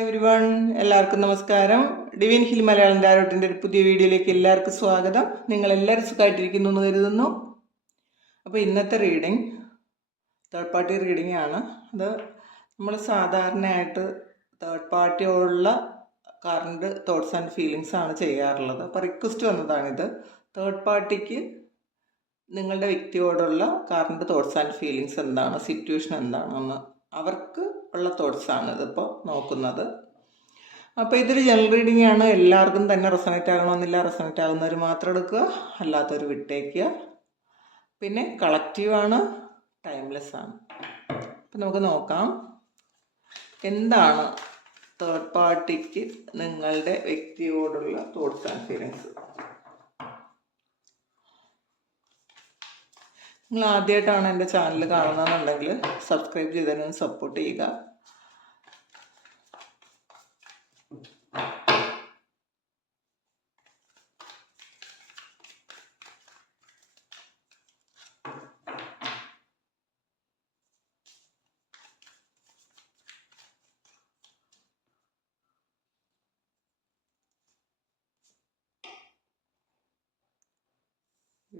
Hi everyone എല്ലാവർക്കും നമസ്കാരം Divin hill Malayalam ഡാരോട്ടിൻ്റെ ഒരു പുതിയ വീഡിയോയിലേക്ക് എല്ലാവർക്കും സ്വാഗതം നിങ്ങൾ എല്ലാവരും സുഖമായിട്ടിരിക്കുന്നു എന്ന് കരുതുന്നു അപ്പോൾ ഇന്നത്തെ റീഡിങ് തേർഡ് പാർട്ടി റീഡിംഗ് ആണ് അത് നമ്മൾ സാധാരണയായിട്ട് തേർഡ് പാർട്ടിയോടുള്ള കറണ്ട് തോട്ട്സ് ആൻഡ് ഫീലിങ്സ് ആണ് ചെയ്യാറുള്ളത് അപ്പോൾ റിക്വസ്റ്റ് വന്നതാണിത് തേർഡ് പാർട്ടിക്ക് നിങ്ങളുടെ വ്യക്തിയോടുള്ള കറണ്ട് തോട്ട്സ് ആൻഡ് ഫീലിങ്സ് എന്താണ് സിറ്റുവേഷൻ എന്താണെന്ന് അവർക്ക് ഉള്ള തോട്ട്സാണ് ഇതിപ്പോൾ നോക്കുന്നത് അപ്പോൾ ഇതൊരു ജനറൽ റീഡിംഗ് ആണ് എല്ലാവർക്കും തന്നെ റെസനേറ്റ് ആകണമെന്നില്ല റെസനേറ്റ് ആകുന്നവർ മാത്രം എടുക്കുക അല്ലാത്തവർ വിട്ടേക്കുക പിന്നെ കളക്റ്റീവാണ് ടൈംലെസ് ആണ് അപ്പം നമുക്ക് നോക്കാം എന്താണ് തേർഡ് പാർട്ടിക്ക് നിങ്ങളുടെ വ്യക്തിയോടുള്ള തോട്ട്സ് ആൻഡ് ഫീലിങ്സ് നിങ്ങൾ ആദ്യമായിട്ടാണ് എൻ്റെ ചാനൽ കാണുന്നതെന്നുണ്ടെങ്കിൽ സബ്സ്ക്രൈബ് ചെയ്തതിനും സപ്പോർട്ട് ചെയ്യുക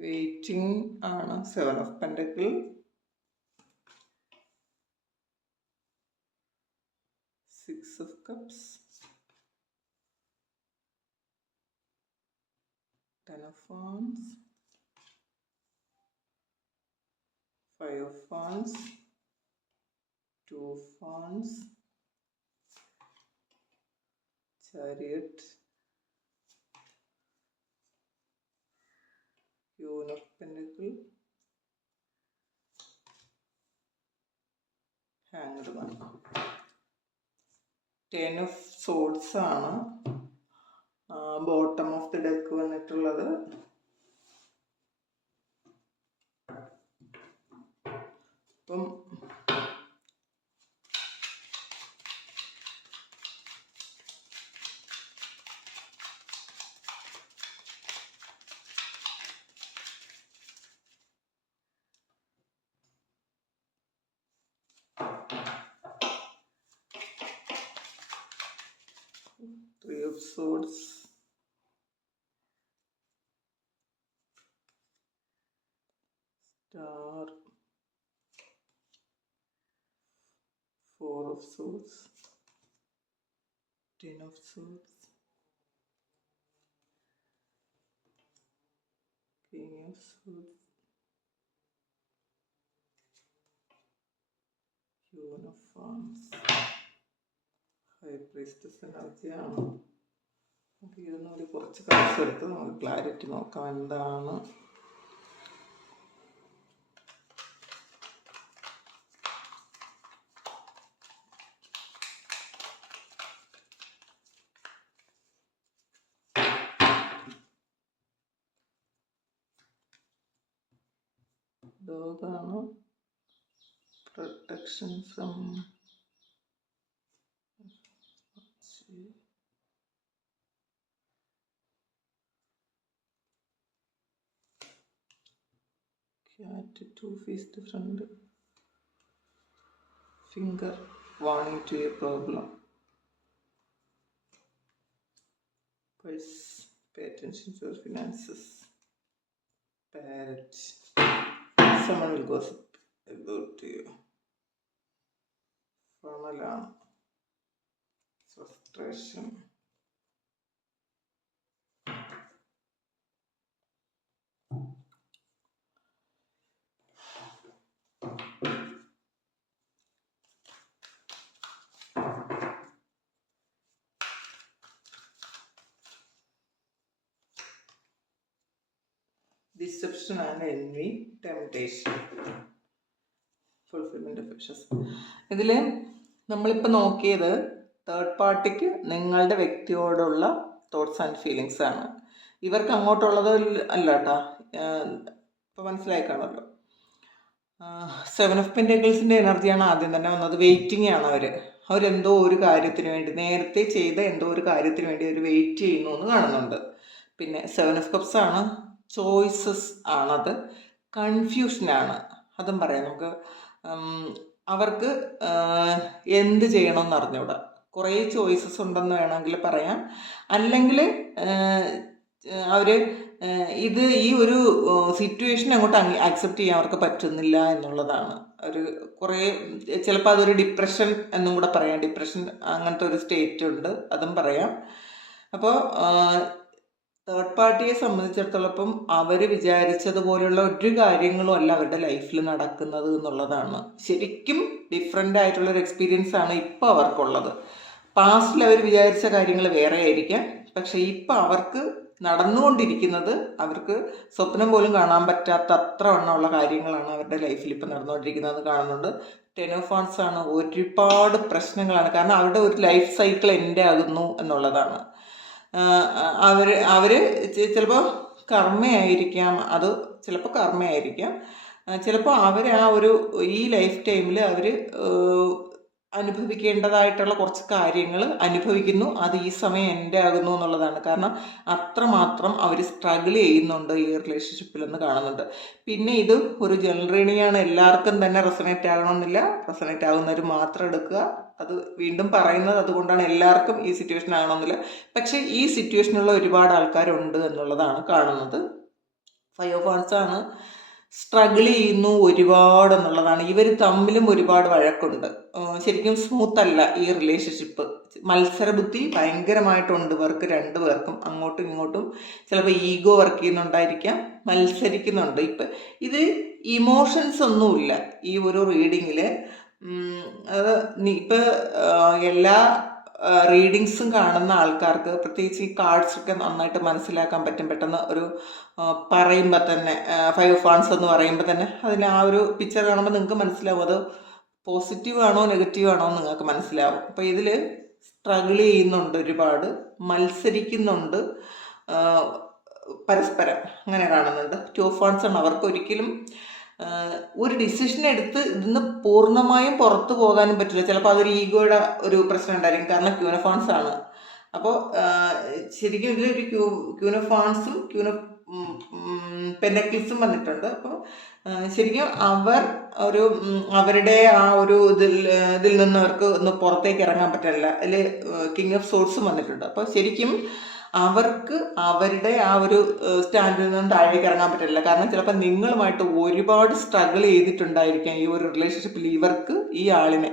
waiting ആണ് uh, seven of pentacles, six of cups ten of wands five of wands two of chariot queen of pentacle hanged one ten of swords ആണ് bottom of the deck വന്നിട്ടുള്ളത് അപ്പം source star 4 of swords, 10 of swords, king of swords, queen of uniforms high priestess and നമുക്ക് ഇരുന്ന് ഒരു കുറച്ച് colours എടുത്ത് നമുക്ക് clarity നോക്കാം എന്താണ് ഡോഗാണ് protection You have to two-face the front finger warning to a problem. Please pay attention to your finances. Parrot. Someone will gossip about you. Formal arm. Frustration. ഡിസെപ്ഷനാണ് envy temptation fulfilment of wishes ഇതിൽ നമ്മളിപ്പോൾ നോക്കിയത് third പാർട്ടിക്ക് നിങ്ങളുടെ വ്യക്തിയോടുള്ള thoughts and feelings ആണ് ഇവർക്ക് അങ്ങോട്ടുള്ളത് അല്ല കേട്ടോ ഇപ്പോൾ മനസ്സിലായി കാണുമല്ലോ സെവൻ ഓഫ് പെൻറ്റേക്കിൾസിൻ്റെ എനർജിയാണ് ആദ്യം തന്നെ വന്നത് വെയിറ്റിംഗ് ആണ് അവർ അവരെന്തോ ഒരു കാര്യത്തിന് വേണ്ടി നേരത്തെ ചെയ്ത എന്തോ ഒരു കാര്യത്തിന് വേണ്ടി അവർ വെയിറ്റ് ചെയ്യുന്നു എന്ന് കാണുന്നുണ്ട് പിന്നെ സെവൻ ഓഫ് കപ്സ് ആണ് ചോയ്സസ് ആണത് കൺഫ്യൂഷനാണ് അതും പറയാം നമുക്ക് അവർക്ക് എന്ത് ചെയ്യണമെന്ന് അറിഞ്ഞൂടാ കുറേ ചോയ്സസ് ഉണ്ടെന്ന് വേണമെങ്കിൽ പറയാം അല്ലെങ്കിൽ അവർ ഇത് ഈ ഒരു സിറ്റുവേഷൻ അങ്ങോട്ട് അക്സെപ്റ്റ് ചെയ്യാൻ അവർക്ക് പറ്റുന്നില്ല എന്നുള്ളതാണ് ഒരു കുറേ ചിലപ്പോൾ അതൊരു ഡിപ്രഷൻ എന്നും കൂടെ പറയാം ഡിപ്രഷൻ അങ്ങനത്തെ ഒരു സ്റ്റേറ്റ് ഉണ്ട് അതും പറയാം അപ്പോൾ തേർഡ് പാർട്ടിയെ സംബന്ധിച്ചിടത്തോളം അവർ വിചാരിച്ചതുപോലെയുള്ള ഒരു കാര്യങ്ങളും അല്ല അവരുടെ ലൈഫിൽ നടക്കുന്നത് എന്നുള്ളതാണ് ശരിക്കും ഡിഫറെൻ്റ് ഒരു എക്സ്പീരിയൻസ് ആണ് ഇപ്പോൾ അവർക്കുള്ളത് പാസ്റ്റിൽ അവർ വിചാരിച്ച കാര്യങ്ങൾ വേറെ ആയിരിക്കാം പക്ഷേ ഇപ്പോൾ അവർക്ക് നടന്നുകൊണ്ടിരിക്കുന്നത് അവർക്ക് സ്വപ്നം പോലും കാണാൻ പറ്റാത്ത അത്ര വണ്ണമുള്ള കാര്യങ്ങളാണ് അവരുടെ ലൈഫിൽ ഇപ്പോൾ നടന്നുകൊണ്ടിരിക്കുന്നത് കാണുന്നുണ്ട് ടെനോഫോൺസ് ആണ് ഒരുപാട് പ്രശ്നങ്ങളാണ് കാരണം അവരുടെ ഒരു ലൈഫ് സൈക്കിൾ എൻ്റെ ആകുന്നു എന്നുള്ളതാണ് അവർ അവർ ചിലപ്പോൾ കർമ്മയായിരിക്കാം അത് ചിലപ്പോൾ കർമ്മയായിരിക്കാം ചിലപ്പോൾ അവർ ആ ഒരു ഈ ലൈഫ് ടൈമിൽ അവർ അനുഭവിക്കേണ്ടതായിട്ടുള്ള കുറച്ച് കാര്യങ്ങൾ അനുഭവിക്കുന്നു അത് ഈ സമയം എൻ്റെ ആകുന്നു എന്നുള്ളതാണ് കാരണം അത്രമാത്രം അവർ സ്ട്രഗിൾ ചെയ്യുന്നുണ്ട് ഈ എന്ന് കാണുന്നുണ്ട് പിന്നെ ഇത് ഒരു ജനറേണിയാണ് എല്ലാവർക്കും തന്നെ റെസനേറ്റ് ആകണമെന്നില്ല റെസനേറ്റ് ആകുന്നവർ മാത്രം എടുക്കുക അത് വീണ്ടും പറയുന്നത് അതുകൊണ്ടാണ് എല്ലാവർക്കും ഈ സിറ്റുവേഷൻ ആകണമെന്നില്ല പക്ഷേ ഈ സിറ്റുവേഷനുള്ള ഒരുപാട് ആൾക്കാരുണ്ട് എന്നുള്ളതാണ് കാണുന്നത് ഫൈവ് ഓഫ് ഹാർട്സ് ആണ് സ്ട്രഗിൾ ചെയ്യുന്നു ഒരുപാട് എന്നുള്ളതാണ് ഇവർ തമ്മിലും ഒരുപാട് വഴക്കുണ്ട് ശരിക്കും സ്മൂത്ത് അല്ല ഈ റിലേഷൻഷിപ്പ് മത്സരബുദ്ധി ഭയങ്കരമായിട്ടുണ്ട് ഇവർക്ക് രണ്ടു പേർക്കും അങ്ങോട്ടും ഇങ്ങോട്ടും ചിലപ്പോൾ ഈഗോ വർക്ക് ചെയ്യുന്നുണ്ടായിരിക്കാം മത്സരിക്കുന്നുണ്ട് ഇപ്പം ഇത് ഇമോഷൻസ് ഒന്നുമില്ല ഈ ഒരു റീഡിങ്ങിൽ അത് ഇപ്പോൾ എല്ലാ റീഡിങ്സും കാണുന്ന ആൾക്കാർക്ക് പ്രത്യേകിച്ച് ഈ കാർഡ്സൊക്കെ നന്നായിട്ട് മനസ്സിലാക്കാൻ പറ്റും പെട്ടെന്ന് ഒരു പറയുമ്പോൾ തന്നെ ഫൈവ് ഫോൺസ് എന്ന് പറയുമ്പോൾ തന്നെ അതിന് ആ ഒരു പിക്ചർ കാണുമ്പോൾ നിങ്ങൾക്ക് മനസ്സിലാവും അത് പോസിറ്റീവ് ആണോ നെഗറ്റീവ് ആണോ നിങ്ങൾക്ക് മനസ്സിലാവും അപ്പോൾ ഇതിൽ സ്ട്രഗിൾ ചെയ്യുന്നുണ്ട് ഒരുപാട് മത്സരിക്കുന്നുണ്ട് പരസ്പരം അങ്ങനെ കാണുന്നുണ്ട് ടു ഫോൺസ് ആണ് അവർക്ക് ഒരിക്കലും ഒരു ഡിസിഷൻ എടുത്ത് ഇതിന്ന് പൂർണ്ണമായും പുറത്തു പോകാനും പറ്റില്ല ചിലപ്പോൾ അതൊരു ഈഗോയുടെ ഒരു പ്രശ്നം ഉണ്ടായിരിക്കും കാരണം ക്യൂനഫോൺസ് ആണ് അപ്പോൾ ശരിക്കും ഇതിലൊരു ക്യൂ ക്യൂനഫോൺസും ക്യൂന പെനക്കിൾസും വന്നിട്ടുണ്ട് അപ്പോൾ ശരിക്കും അവർ ഒരു അവരുടെ ആ ഒരു ഇതിൽ ഇതിൽ നിന്ന് അവർക്ക് ഒന്ന് പുറത്തേക്ക് ഇറങ്ങാൻ പറ്റില്ല അതിൽ കിങ് ഓഫ് സോഴ്സും വന്നിട്ടുണ്ട് അപ്പോൾ ശരിക്കും അവർക്ക് അവരുടെ ആ ഒരു സ്റ്റാൻഡിൽ നിന്ന് താഴേക്ക് ഇറങ്ങാൻ പറ്റില്ല കാരണം ചിലപ്പോൾ നിങ്ങളുമായിട്ട് ഒരുപാട് സ്ട്രഗിൾ ചെയ്തിട്ടുണ്ടായിരിക്കാം ഈ ഒരു റിലേഷൻഷിപ്പിൽ ഇവർക്ക് ഈ ആളിനെ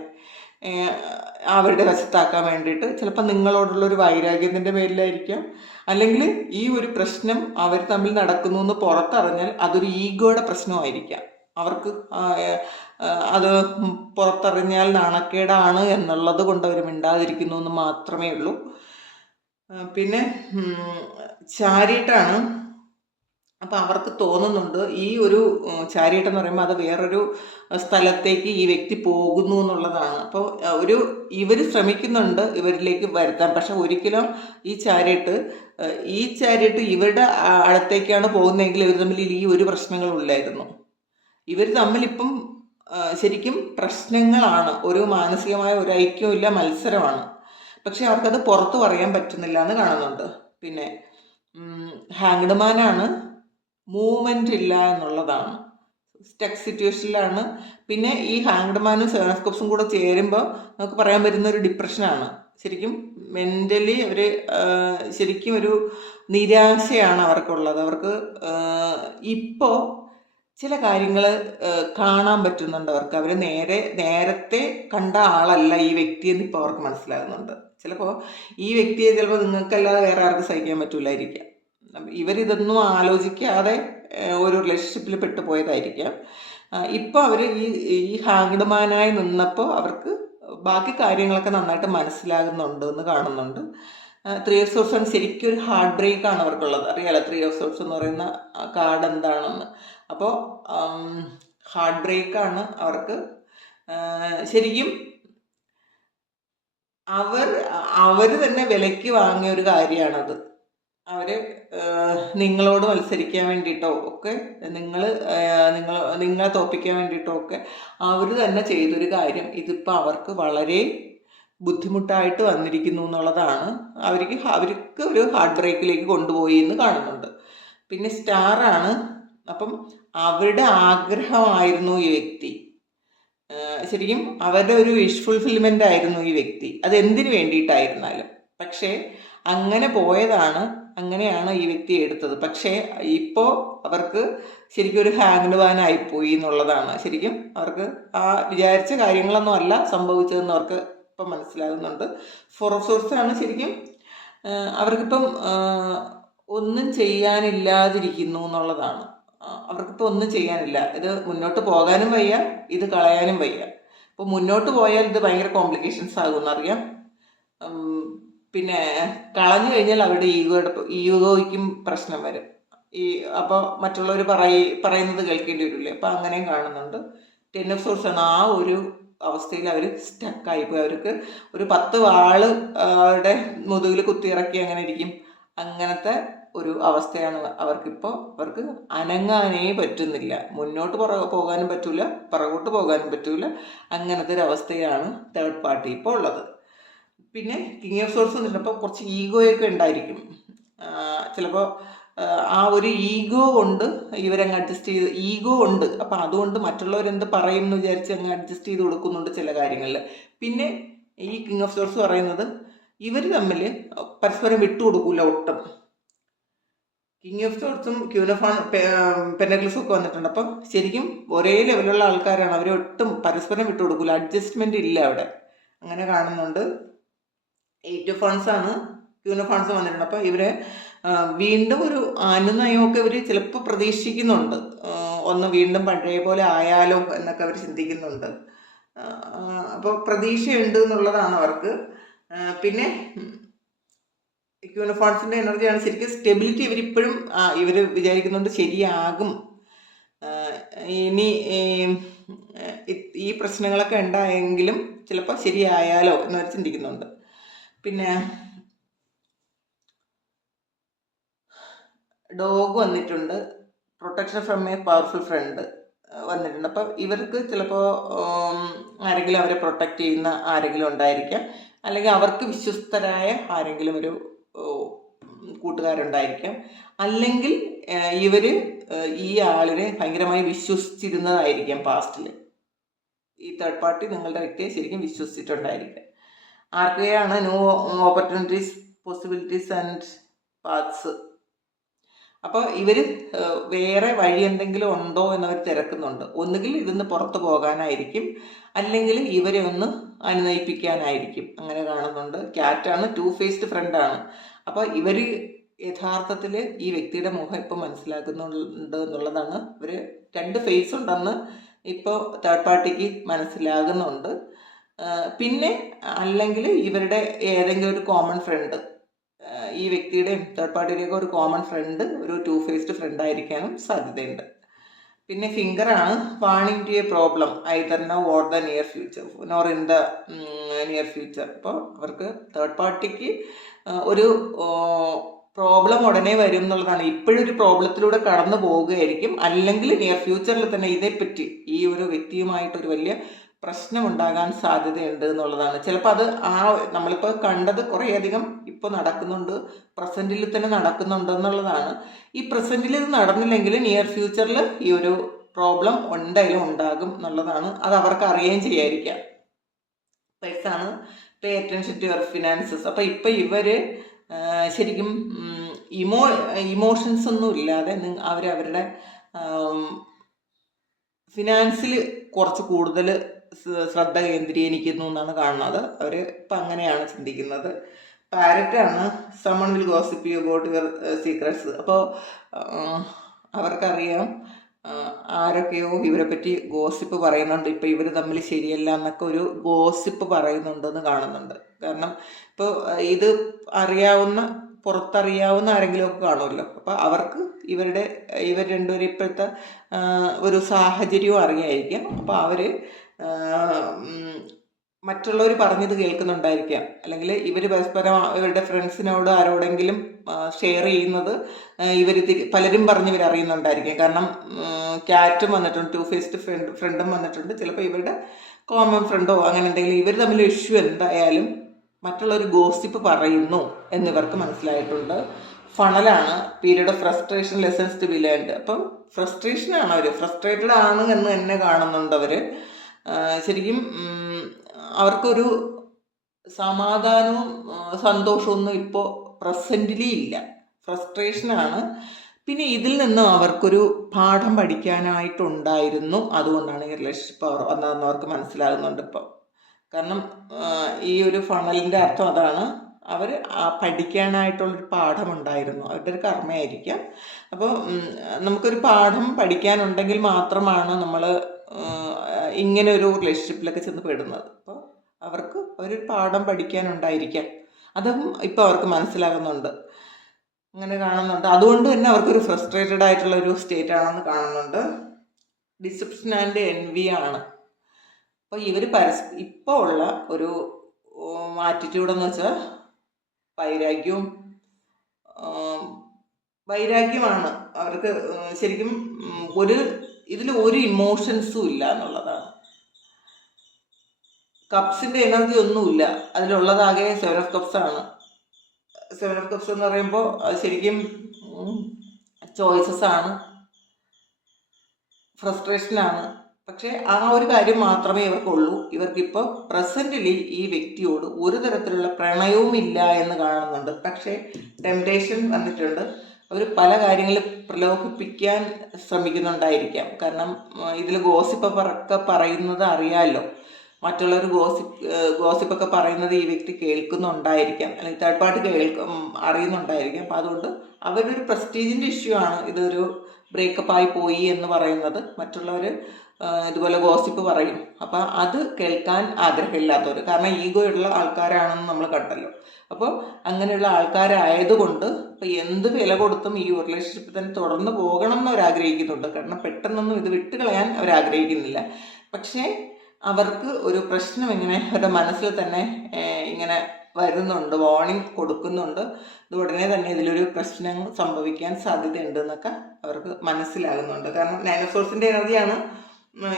അവരുടെ വശത്താക്കാൻ വേണ്ടിയിട്ട് ചിലപ്പോൾ നിങ്ങളോടുള്ള ഒരു വൈരാഗ്യത്തിൻ്റെ പേരിലായിരിക്കാം അല്ലെങ്കിൽ ഈ ഒരു പ്രശ്നം അവർ തമ്മിൽ നടക്കുന്നു എന്ന് പുറത്തറിഞ്ഞാൽ അതൊരു ഈഗോയുടെ പ്രശ്നമായിരിക്കാം അവർക്ക് അത് പുറത്തറിഞ്ഞാൽ നാണക്കേടാണ് എന്നുള്ളത് കൊണ്ട് അവർ മിണ്ടാതിരിക്കുന്നു എന്ന് മാത്രമേ ഉള്ളൂ പിന്നെ ചാരിയിട്ടാണ് അപ്പോൾ അവർക്ക് തോന്നുന്നുണ്ട് ഈ ഒരു ചാരിയിട്ട് എന്ന് പറയുമ്പോൾ അത് വേറൊരു സ്ഥലത്തേക്ക് ഈ വ്യക്തി പോകുന്നു എന്നുള്ളതാണ് അപ്പോൾ ഒരു ഇവർ ശ്രമിക്കുന്നുണ്ട് ഇവരിലേക്ക് വരുത്താൻ പക്ഷെ ഒരിക്കലും ഈ ചാരിയിട്ട് ഈ ചാരിയിട്ട് ഇവരുടെ അടുത്തേക്കാണ് പോകുന്നതെങ്കിൽ ഇവർ തമ്മിൽ ഈ ഒരു പ്രശ്നങ്ങളുമില്ലായിരുന്നു ഇവർ തമ്മിലിപ്പം ശരിക്കും പ്രശ്നങ്ങളാണ് ഒരു മാനസികമായ ഒരു ഐക്യമില്ല മത്സരമാണ് പക്ഷെ അവർക്കത് പുറത്തു പറയാൻ പറ്റുന്നില്ല എന്ന് കാണുന്നുണ്ട് പിന്നെ ഹാങ്ഡ്മാനാണ് മൂവ്മെൻ്റ് ഇല്ല എന്നുള്ളതാണ് സ്റ്റക് സിറ്റുവേഷനിലാണ് പിന്നെ ഈ ഹാങ്ഡ്മാനും സെവനസ്കോപ്സും കൂടെ ചേരുമ്പോൾ നമുക്ക് പറയാൻ പറ്റുന്ന ഒരു ഡിപ്രഷനാണ് ശരിക്കും മെൻ്റലി അവർ ശരിക്കും ഒരു നിരാശയാണ് അവർക്കുള്ളത് അവർക്ക് ഇപ്പോൾ ചില കാര്യങ്ങൾ കാണാൻ പറ്റുന്നുണ്ട് അവർക്ക് അവർ നേരെ നേരത്തെ കണ്ട ആളല്ല ഈ വ്യക്തിയെന്ന് ഇപ്പോൾ അവർക്ക് മനസ്സിലാകുന്നുണ്ട് ചിലപ്പോൾ ഈ വ്യക്തിയെ ചിലപ്പോൾ നിങ്ങൾക്കല്ലാതെ വേറെ ആർക്കും സഹിക്കാൻ പറ്റില്ലായിരിക്കാം ഇവരിതൊന്നും ആലോചിക്കാതെ ഒരു റിലേഷൻഷിപ്പിൽ പെട്ടുപോയതായിരിക്കാം ഇപ്പോൾ അവർ ഈ ഈ ഹാങ്ഡ്മാനായി നിന്നപ്പോൾ അവർക്ക് ബാക്കി കാര്യങ്ങളൊക്കെ നന്നായിട്ട് മനസ്സിലാകുന്നുണ്ട് എന്ന് കാണുന്നുണ്ട് ത്രീ ഓഫ് സോർട്സ് ആണ് ശരിക്കും ഒരു ഹാർട്ട് ബ്രേക്കാണ് അവർക്കുള്ളത് അറിയാലോ ത്രീ ഓഫ് സോർട്സ് എന്ന് പറയുന്ന കാർഡ് എന്താണെന്ന് അപ്പോൾ ഹാർട്ട് ബ്രേക്കാണ് അവർക്ക് ശരിക്കും അവർ അവർ തന്നെ വിലയ്ക്ക് വാങ്ങിയ ഒരു കാര്യമാണത് അവർ നിങ്ങളോട് മത്സരിക്കാൻ വേണ്ടിയിട്ടോ ഒക്കെ നിങ്ങൾ നിങ്ങൾ നിങ്ങളെ തോപ്പിക്കാൻ വേണ്ടിയിട്ടോ ഒക്കെ അവർ തന്നെ ചെയ്തൊരു കാര്യം ഇതിപ്പോൾ അവർക്ക് വളരെ ബുദ്ധിമുട്ടായിട്ട് വന്നിരിക്കുന്നു എന്നുള്ളതാണ് അവർക്ക് അവർക്ക് ഒരു ഹാർട്ട് ബ്രേക്കിലേക്ക് കൊണ്ടുപോയി എന്ന് കാണുന്നുണ്ട് പിന്നെ സ്റ്റാറാണ് അപ്പം അവരുടെ ആഗ്രഹമായിരുന്നു ഈ വ്യക്തി ശരിക്കും അവരുടെ ഒരു വിഷ് ഫുൾഫിൽമെൻ്റ് ആയിരുന്നു ഈ വ്യക്തി അത് എന്തിനു വേണ്ടിയിട്ടായിരുന്നാലും പക്ഷേ അങ്ങനെ പോയതാണ് അങ്ങനെയാണ് ഈ വ്യക്തി എടുത്തത് പക്ഷേ ഇപ്പോൾ അവർക്ക് ശരിക്കും ഒരു പോയി എന്നുള്ളതാണ് ശരിക്കും അവർക്ക് ആ വിചാരിച്ച കാര്യങ്ങളൊന്നും അല്ല സംഭവിച്ചതെന്ന് അവർക്ക് ഇപ്പം മനസ്സിലാകുന്നുണ്ട് ഫോറസോഴ്സിനാണ് ശരിക്കും അവർക്കിപ്പം ഒന്നും ചെയ്യാനില്ലാതിരിക്കുന്നു എന്നുള്ളതാണ് അവർക്കിപ്പോൾ ഒന്നും ചെയ്യാനില്ല ഇത് മുന്നോട്ട് പോകാനും വയ്യ ഇത് കളയാനും വയ്യ ഇപ്പോൾ മുന്നോട്ട് പോയാൽ ഇത് ഭയങ്കര കോംപ്ലിക്കേഷൻസ് ആകുമെന്ന് അറിയാം പിന്നെ കളഞ്ഞു കഴിഞ്ഞാൽ അവരുടെ ഈഗോയുടെ ഈഗോയ്ക്കും പ്രശ്നം വരും ഈ അപ്പോൾ മറ്റുള്ളവർ പറയ പറയുന്നത് കേൾക്കേണ്ടി വരില്ലേ അപ്പോൾ അങ്ങനെയും കാണുന്നുണ്ട് ടെൻ ഓഫ് സോഴ്സ് ആണ് ആ ഒരു അവസ്ഥയിൽ അവർ സ്റ്റക്കായിപ്പോയി അവർക്ക് ഒരു പത്ത് വാള് അവരുടെ മുതുകിൽ കുത്തിയിറക്കി അങ്ങനെ ഇരിക്കും അങ്ങനത്തെ ഒരു അവസ്ഥയാണ് അവർക്കിപ്പോൾ അവർക്ക് അനങ്ങാനേ പറ്റുന്നില്ല മുന്നോട്ട് പുറ പോകാനും പറ്റൂല പുറകോട്ട് പോകാനും പറ്റൂല അങ്ങനത്തെ ഒരു അവസ്ഥയാണ് തേർഡ് പാർട്ടി ഇപ്പോൾ ഉള്ളത് പിന്നെ കിങ് ഓഫ് സോഴ്സ് ചിലപ്പോൾ കുറച്ച് ഈഗോയൊക്കെ ഉണ്ടായിരിക്കും ചിലപ്പോൾ ആ ഒരു ഈഗോ കൊണ്ട് ഇവരങ്ങ് അഡ്ജസ്റ്റ് ചെയ്ത് ഈഗോ ഉണ്ട് അപ്പം അതുകൊണ്ട് മറ്റുള്ളവരെന്ത് പറയും എന്ന് വിചാരിച്ച് അങ്ങ് അഡ്ജസ്റ്റ് ചെയ്ത് കൊടുക്കുന്നുണ്ട് ചില കാര്യങ്ങളിൽ പിന്നെ ഈ കിങ് ഓഫ് സോഴ്സ് പറയുന്നത് ഇവർ തമ്മിൽ പരസ്പരം വിട്ടുകൊടുക്കൂല ഒട്ടും കിങ് ഓഫ് തോട്ട്സും ക്യൂൻ ഓഫ് ഒക്കെ വന്നിട്ടുണ്ട് അപ്പം ശരിക്കും ഒരേ ലെവലുള്ള ആൾക്കാരാണ് അവർ ഒട്ടും പരസ്പരം വിട്ടു കൊടുക്കില്ല അഡ്ജസ്റ്റ്മെന്റ് ഇല്ല അവിടെ അങ്ങനെ കാണുന്നുണ്ട് എയ്റ്റ് ഓഫ് ഫോൺസ് ആണ് ക്യൂനോ ഓഫ് വന്നിട്ടുണ്ട് അപ്പോൾ ഇവരെ വീണ്ടും ഒരു അനുനയമൊക്കെ ഇവർ ചിലപ്പോൾ പ്രതീക്ഷിക്കുന്നുണ്ട് ഒന്ന് വീണ്ടും പഴയ പോലെ ആയാലോ എന്നൊക്കെ അവർ ചിന്തിക്കുന്നുണ്ട് അപ്പോൾ പ്രതീക്ഷയുണ്ട് എന്നുള്ളതാണ് അവർക്ക് പിന്നെ ഇക്യൂണഫോൺസിൻ്റെ എനർജിയാണ് ശരിക്കും സ്റ്റെബിലിറ്റി ഇവരിപ്പോഴും ഇവർ വിചാരിക്കുന്നുണ്ട് ശരിയാകും ഇനി ഈ പ്രശ്നങ്ങളൊക്കെ ഉണ്ടായെങ്കിലും ചിലപ്പോൾ ശരിയായാലോ എന്നവർ ചിന്തിക്കുന്നുണ്ട് പിന്നെ ഡോഗ് വന്നിട്ടുണ്ട് protection from a powerful friend വന്നിട്ടുണ്ട് അപ്പം ഇവർക്ക് ചിലപ്പോൾ ആരെങ്കിലും അവരെ പ്രൊട്ടക്റ്റ് ചെയ്യുന്ന ആരെങ്കിലും ഉണ്ടായിരിക്കാം അല്ലെങ്കിൽ അവർക്ക് വിശ്വസ്തരായ ആരെങ്കിലും ഒരു കൂട്ടുകാരുണ്ടായിരിക്കാം അല്ലെങ്കിൽ ഇവർ ഈ ആളിനെ ഭയങ്കരമായി വിശ്വസിച്ചിരുന്നതായിരിക്കാം പാസ്റ്റിൽ ഈ തേർഡ് പാർട്ടി നിങ്ങളുടെ വ്യക്തിയെ ശരിക്കും വിശ്വസിച്ചിട്ടുണ്ടായിരിക്കാം ആർക്കെയാണ് new opportunities possibilities and paths അപ്പോൾ ഇവർ വേറെ വഴി എന്തെങ്കിലും ഉണ്ടോ എന്നവർ തിരക്കുന്നുണ്ട് ഒന്നുകിൽ ഇതിന്ന് പുറത്തു പോകാനായിരിക്കും അല്ലെങ്കിൽ ഇവരെ ഒന്ന് അനുനയിപ്പിക്കാനായിരിക്കും അങ്ങനെ കാണുന്നുണ്ട് ക്യാറ്റാണ് ടു ഫേസ്ഡ് ഫ്രണ്ടാണ് അപ്പോൾ ഇവർ യഥാർത്ഥത്തിൽ ഈ വ്യക്തിയുടെ മുഖം ഇപ്പോൾ മനസ്സിലാക്കുന്നുണ്ട് എന്നുള്ളതാണ് ഇവർ രണ്ട് ഫേസ് ഉണ്ടെന്ന് ഇപ്പോൾ തേർഡ് പാർട്ടിക്ക് മനസ്സിലാകുന്നുണ്ട് പിന്നെ അല്ലെങ്കിൽ ഇവരുടെ ഏതെങ്കിലും ഒരു കോമൺ ഫ്രണ്ട് ഈ വ്യക്തിയുടെയും തേർഡ് പാർട്ടിയുടെയൊക്കെ ഒരു കോമൺ ഫ്രണ്ട് ഒരു ടു ഫേസ്ഡ് ഫ്രണ്ട് ആയിരിക്കാനും സാധ്യതയുണ്ട് പിന്നെ ഫിംഗർ ആണ് warning to a problem either now or the near future nor in the near future അപ്പോൾ അവർക്ക് തേർഡ് പാർട്ടിക്ക് ഒരു പ്രോബ്ലം ഉടനെ വരും എന്നുള്ളതാണ് ഇപ്പോഴൊരു പ്രോബ്ലത്തിലൂടെ കടന്നു പോവുകയായിരിക്കും അല്ലെങ്കിൽ നിയർ ഫ്യൂച്ചറിൽ തന്നെ ഇതേപ്പറ്റി ഈ ഒരു വ്യക്തിയുമായിട്ടൊരു വലിയ പ്രശ്നമുണ്ടാകാൻ സാധ്യതയുണ്ട് എന്നുള്ളതാണ് ചിലപ്പോൾ അത് ആ നമ്മളിപ്പോൾ കണ്ടത് കുറേയധികം ഇപ്പോൾ നടക്കുന്നുണ്ട് പ്രസൻറ്റിൽ തന്നെ നടക്കുന്നുണ്ട് എന്നുള്ളതാണ് ഈ പ്രസൻറ്റിൽ ഇത് നടന്നില്ലെങ്കിൽ നിയർ ഫ്യൂച്ചറിൽ ഈ ഒരു പ്രോബ്ലം ഉണ്ടായാലും ഉണ്ടാകും എന്നുള്ളതാണ് അത് അവർക്ക് അറിയുകയും ചെയ്യാതിരിക്കാം പെട്സാണ് പേ യുവർ ഫിനാൻസസ് അപ്പോൾ ഇപ്പോൾ ഇവർ ശരിക്കും ഇമോ ഇമോഷൻസ് ഒന്നും ഇല്ലാതെ അവരവരുടെ ഫിനാൻസിൽ കുറച്ച് കൂടുതൽ ശ്രദ്ധ കേന്ദ്രീകരിക്കുന്നു എന്നാണ് കാണുന്നത് അവർ ഇപ്പം അങ്ങനെയാണ് ചിന്തിക്കുന്നത് പാരറ്റാണ് someone will gossip you about your secrets അപ്പോൾ അവർക്കറിയാം ആരൊക്കെയോ ഇവരെ പറ്റി ഗോസിപ്പ് പറയുന്നുണ്ട് ഇപ്പോൾ ഇവർ തമ്മിൽ ശരിയല്ല എന്നൊക്കെ ഒരു ഗോസിപ്പ് പറയുന്നുണ്ടെന്ന് കാണുന്നുണ്ട് കാരണം ഇപ്പോൾ ഇത് അറിയാവുന്ന പുറത്തറിയാവുന്ന ആരെങ്കിലുമൊക്കെ കാണുമല്ലോ അപ്പോൾ അവർക്ക് ഇവരുടെ ഇവർ രണ്ടുപേരും ഇപ്പോഴത്തെ ഒരു സാഹചര്യവും അറിയായിരിക്കാം അപ്പോൾ അവർ മറ്റുള്ളവർ പറഞ്ഞത് കേൾക്കുന്നുണ്ടായിരിക്കാം അല്ലെങ്കിൽ ഇവർ പരസ്പരം ഇവരുടെ ഫ്രണ്ട്സിനോട് ആരോടെങ്കിലും ഷെയർ ചെയ്യുന്നത് ഇവർ പലരും പറഞ്ഞ് ഇവർ അറിയുന്നുണ്ടായിരിക്കാം കാരണം ക്യാറ്റും വന്നിട്ടുണ്ട് ടു ഫേസ്ഡ് ഫ്രണ്ട് ഫ്രണ്ടും വന്നിട്ടുണ്ട് ചിലപ്പോൾ ഇവരുടെ കോമൺ ഫ്രണ്ടോ അങ്ങനെ എന്തെങ്കിലും ഇവർ തമ്മിൽ ഇഷ്യൂ എന്തായാലും മറ്റുള്ളവർ ഗോസിപ്പ് പറയുന്നു എന്നിവർക്ക് മനസ്സിലായിട്ടുണ്ട് ഫണലാണ് period of frustration lessons to be learned അപ്പം ഫ്രസ്ട്രേഷനാണ് അവർ ഫ്രസ്ട്രേറ്റഡ് ആണ് എന്ന് തന്നെ കാണുന്നുണ്ട് അവർ ശരിക്കും അവർക്കൊരു സമാധാനവും ഒന്നും ഇപ്പോൾ പ്രസൻ്റിലി ഇല്ല ഫ്രസ്ട്രേഷനാണ് പിന്നെ ഇതിൽ നിന്നും അവർക്കൊരു പാഠം പഠിക്കാനായിട്ടുണ്ടായിരുന്നു അതുകൊണ്ടാണ് ഈ റിലേഷൻഷിപ്പ് അവർ വന്നതെന്ന് അവർക്ക് മനസ്സിലാകുന്നുണ്ട് ഇപ്പോൾ കാരണം ഈ ഒരു ഫണലിൻ്റെ അർത്ഥം അതാണ് അവർ പഠിക്കാനായിട്ടുള്ളൊരു പാഠമുണ്ടായിരുന്നു അവരുടെ ഒരു കർമ്മയായിരിക്കാം അപ്പോൾ നമുക്കൊരു പാഠം പഠിക്കാനുണ്ടെങ്കിൽ മാത്രമാണ് നമ്മൾ ഇങ്ങനെ ഒരു റിലേഷൻഷിപ്പിലൊക്കെ ചെന്ന് പെടുന്നത് അപ്പോൾ അവർക്ക് ഒരു പാഠം പഠിക്കാനുണ്ടായിരിക്കാം അതും ഇപ്പോൾ അവർക്ക് മനസ്സിലാകുന്നുണ്ട് അങ്ങനെ കാണുന്നുണ്ട് അതുകൊണ്ട് തന്നെ അവർക്കൊരു ഫ്രസ്ട്രേറ്റഡ് ആയിട്ടുള്ള ഒരു സ്റ്റേറ്റ് ആണെന്ന് കാണുന്നുണ്ട് ഡിസപ്ഷൻ ആൻഡ് എൻവി ആണ് അപ്പോൾ ഇവർ പരസ് ഇപ്പോൾ ഉള്ള ഒരു ആറ്റിറ്റ്യൂഡെന്ന് വെച്ചാൽ വൈരാഗ്യവും വൈരാഗ്യമാണ് അവർക്ക് ശരിക്കും ഒരു ഇതിൽ ഒരു ഇമോഷൻസും ഇല്ല എന്നുള്ളതാണ് കപ്സിൻ്റെ എനർജി ഒന്നുമില്ല അതിലുള്ളതാകെ സെവൻ ഓഫ് കപ്സ് ആണ് സെവൻ ഓഫ് കപ്സ് എന്ന് പറയുമ്പോൾ ശരിക്കും ചോയ്സസ് ആണ് ഫ്രസ്ട്രേഷനാണ് പക്ഷേ ആ ഒരു കാര്യം മാത്രമേ ഇവർക്കുള്ളൂ ഇവർക്കിപ്പോൾ പ്രസൻറ്റിലി ഈ വ്യക്തിയോട് ഒരു തരത്തിലുള്ള പ്രണയവുമില്ല എന്ന് കാണുന്നുണ്ട് പക്ഷേ ടെംപ്ടേഷൻ വന്നിട്ടുണ്ട് അവർ പല കാര്യങ്ങൾ പ്രലോഭിപ്പിക്കാൻ ശ്രമിക്കുന്നുണ്ടായിരിക്കാം കാരണം ഇതിൽ ഗോസിപ്പൊക്കെ പറയുന്നത് അറിയാമല്ലോ മറ്റുള്ളവർ ഗോസിപ്പ് ഗോസിപ്പൊക്കെ പറയുന്നത് ഈ വ്യക്തി കേൾക്കുന്നുണ്ടായിരിക്കാം അല്ലെങ്കിൽ തേർഡ് പാർട്ടി കേൾക്കും അറിയുന്നുണ്ടായിരിക്കാം അപ്പം അതുകൊണ്ട് അവരുടെ ഒരു പ്രസ്റ്റീജിൻ്റെ ഇഷ്യൂ ആണ് ഇതൊരു ബ്രേക്കപ്പ് ആയി പോയി എന്ന് പറയുന്നത് മറ്റുള്ളവർ ഇതുപോലെ ഗോസിപ്പ് പറയും അപ്പം അത് കേൾക്കാൻ ആഗ്രഹമില്ലാത്തവർ കാരണം ഈഗോ ഉള്ള ആൾക്കാരാണെന്ന് നമ്മൾ കണ്ടല്ലോ അപ്പോൾ അങ്ങനെയുള്ള ആൾക്കാരായതുകൊണ്ട് ഇപ്പം എന്ത് വില കൊടുത്തും ഈ റിലേഷൻഷിപ്പ് തന്നെ തുടർന്ന് പോകണം എന്ന് അവരാഗ്രഹിക്കുന്നുണ്ട് കാരണം പെട്ടെന്നൊന്നും ഇത് വിട്ടുകളയാൻ അവരാഗ്രഹിക്കുന്നില്ല പക്ഷേ അവർക്ക് ഒരു പ്രശ്നം ഇങ്ങനെ അവരുടെ മനസ്സിൽ തന്നെ ഇങ്ങനെ വരുന്നുണ്ട് വാർണിംഗ് കൊടുക്കുന്നുണ്ട് ഇത് ഉടനെ തന്നെ ഇതിലൊരു പ്രശ്നം സംഭവിക്കാൻ സാധ്യതയുണ്ട് എന്നൊക്കെ അവർക്ക് മനസ്സിലാകുന്നുണ്ട് കാരണം നൈനസോഴ്സിൻ്റെ എനർജിയാണ്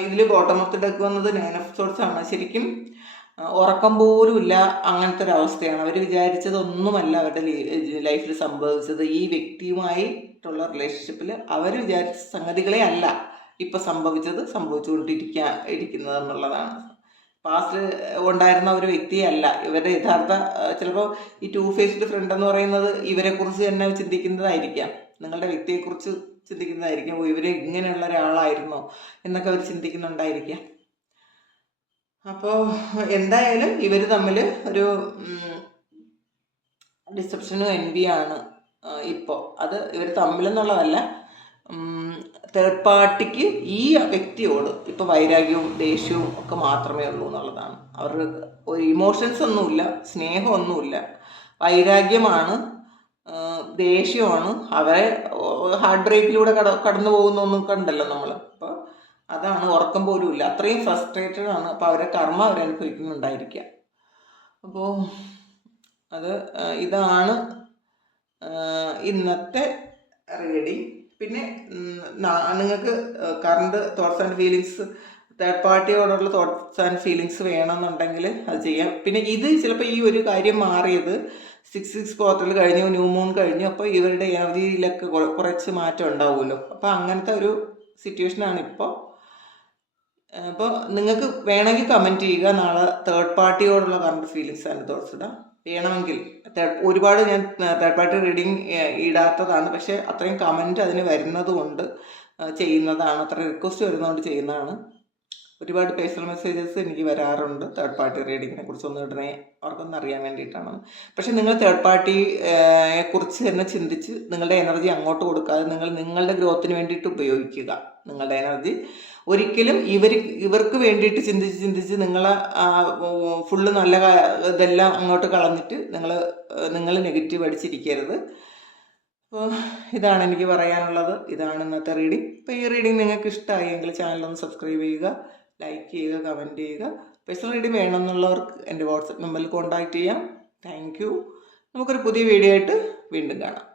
ഇതിൽ ബോട്ടം ഓഫ് ദ ഡെക്ക് വന്നത് നൈൻ ആണ് ശരിക്കും ഉറക്കം പോലുമില്ല അങ്ങനത്തെ ഒരു അവസ്ഥയാണ് അവർ വിചാരിച്ചതൊന്നുമല്ല അവരുടെ ലൈഫിൽ സംഭവിച്ചത് ഈ വ്യക്തിയുമായിട്ടുള്ള റിലേഷൻഷിപ്പിൽ അവർ വിചാരിച്ച സംഗതികളെ അല്ല ഇപ്പൊ സംഭവിച്ചത് സംഭവിച്ചുകൊണ്ടിരിക്കാ ഇരിക്കുന്നത് എന്നുള്ളതാണ് പാസ്റ്റ് ഉണ്ടായിരുന്ന ഒരു വ്യക്തിയല്ല ഇവരുടെ യഥാർത്ഥ ചിലപ്പോൾ ഈ ടു ഫേസ്ഡ് ഫ്രണ്ട് എന്ന് പറയുന്നത് ഇവരെ കുറിച്ച് തന്നെ ചിന്തിക്കുന്നതായിരിക്കാം നിങ്ങളുടെ വ്യക്തിയെക്കുറിച്ച് ചിന്തിക്കുന്നതായിരിക്കാം ഇവരെ ഇങ്ങനെയുള്ള ഒരാളായിരുന്നോ എന്നൊക്കെ അവർ ചിന്തിക്കുന്നുണ്ടായിരിക്കാം അപ്പോൾ എന്തായാലും ഇവർ തമ്മിൽ ഒരു ഡിസപ്ഷനും ആണ് ഇപ്പോൾ അത് ഇവർ തമ്മിലെന്നുള്ളതല്ല തേർഡ് പാർട്ടിക്ക് ഈ വ്യക്തിയോട് ഇപ്പോൾ വൈരാഗ്യവും ദേഷ്യവും ഒക്കെ മാത്രമേ ഉള്ളൂ എന്നുള്ളതാണ് അവർ ഒരു ഇമോഷൻസ് ഒന്നുമില്ല സ്നേഹമൊന്നുമില്ല വൈരാഗ്യമാണ് ദേഷ്യമാണ് അവരെ ഹാർട്ട് ബ്രേക്കിലൂടെ കട കടന്നു പോകുന്നൊന്നും കണ്ടല്ലോ നമ്മൾ അപ്പോൾ അതാണ് ഉറക്കം പോലും ഇല്ല അത്രയും ഫ്രസ്ട്രേറ്റഡ് ആണ് അപ്പോൾ അവരെ കർമ്മ അവരനുഭവിക്കുന്നുണ്ടായിരിക്കുക അപ്പോൾ അത് ഇതാണ് ഇന്നത്തെ റീഡിങ് പിന്നെ നിങ്ങൾക്ക് current thoughts and feelings third പാർട്ടിയോടുള്ള thoughts and feelings വേണമെന്നുണ്ടെങ്കിൽ അത് ചെയ്യാം പിന്നെ ഇത് ചിലപ്പോൾ ഈ ഒരു കാര്യം മാറിയത് സിക്സ് സിക്സ് ക്വാർട്ടറിൽ കഴിഞ്ഞു ന്യൂ മൂൺ കഴിഞ്ഞു അപ്പോൾ ഇവരുടെ എനർജിയിലൊക്കെ കുറച്ച് മാറ്റം ഉണ്ടാവുമല്ലോ അപ്പോൾ അങ്ങനത്തെ ഒരു സിറ്റുവേഷനാണ് ഇപ്പോൾ അപ്പോൾ നിങ്ങൾക്ക് വേണമെങ്കിൽ കമൻറ്റ് ചെയ്യുക നാളെ തേർഡ് പാർട്ടിയോടുള്ള കറണ്ട് ഫീലിങ്സ് ആൻഡ് തോട്ട്സ് ഇടാം വേണമെങ്കിൽ തേർഡ് ഒരുപാട് ഞാൻ തേർഡ് പാർട്ടി റീഡിങ് ഇടാത്തതാണ് പക്ഷേ അത്രയും കമൻറ്റ് അതിന് വരുന്നതുകൊണ്ട് ചെയ്യുന്നതാണ് അത്ര റിക്വസ്റ്റ് വരുന്നതുകൊണ്ട് ചെയ്യുന്നതാണ് ഒരുപാട് പേഴ്സണൽ മെസ്സേജസ് എനിക്ക് വരാറുണ്ട് തേർഡ് പാർട്ടി റീഡിങ്ങിനെ കുറിച്ച് ഒന്ന് ഉടനെ അവർക്കൊന്ന് അറിയാൻ വേണ്ടിയിട്ടാണ് പക്ഷെ നിങ്ങൾ തേർഡ് പാർട്ടിയെ കുറിച്ച് തന്നെ ചിന്തിച്ച് നിങ്ങളുടെ എനർജി അങ്ങോട്ട് കൊടുക്കാതെ നിങ്ങൾ നിങ്ങളുടെ ഗ്രോത്തിന് വേണ്ടിയിട്ട് ഉപയോഗിക്കുക നിങ്ങളുടെ എനർജി ഒരിക്കലും ഇവർ ഇവർക്ക് വേണ്ടിയിട്ട് ചിന്തിച്ച് ചിന്തിച്ച് നിങ്ങൾ ഫുള്ള് നല്ല ഇതെല്ലാം അങ്ങോട്ട് കളഞ്ഞിട്ട് നിങ്ങൾ നിങ്ങൾ നെഗറ്റീവ് അടിച്ചിരിക്കരുത് അപ്പോൾ ഇതാണ് എനിക്ക് പറയാനുള്ളത് ഇതാണ് ഇന്നത്തെ റീഡിംഗ് അപ്പോൾ ഈ റീഡിംഗ് നിങ്ങൾക്ക് ഇഷ്ടമായെങ്കിൽ ചാനൽ ഒന്ന് സബ്സ്ക്രൈബ് ചെയ്യുക ലൈക്ക് ചെയ്യുക കമൻറ്റ് ചെയ്യുക പേഴ്സണൽ റീഡിങ് വേണമെന്നുള്ളവർക്ക് എൻ്റെ വാട്സപ്പ് നമ്പറിൽ കോൺടാക്റ്റ് ചെയ്യാം താങ്ക് യു നമുക്കൊരു പുതിയ വീഡിയോ ആയിട്ട് വീണ്ടും കാണാം